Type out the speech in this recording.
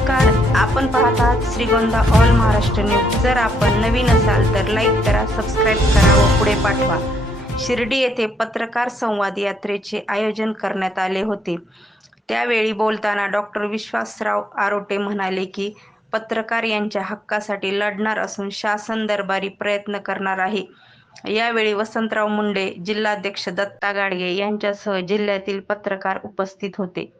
नमस्कार. आपण पाहत आहात श्रीगोंदा ऑल महाराष्ट्र न्यूज. जर आपण नवीन असाल तर लाईक करा सबस्क्राईब करा व पुढे पाठवा. शिर्डी येथे पत्रकार संवाद यात्रेचे आयोजन करण्यात आले होते. त्यावेळी बोलताना डॉक्टर विश्वासराव आरोटे म्हणाले की पत्रकार यांच्या हक्कासाठी लढणार असून शासन दरबारी प्रयत्न करणार आहे. यावेळी वसंतराव मुंडे जिल्हाध्यक्ष दत्ता गाडगे यांच्यासह जिल्ह्यातील पत्रकार उपस्थित होते.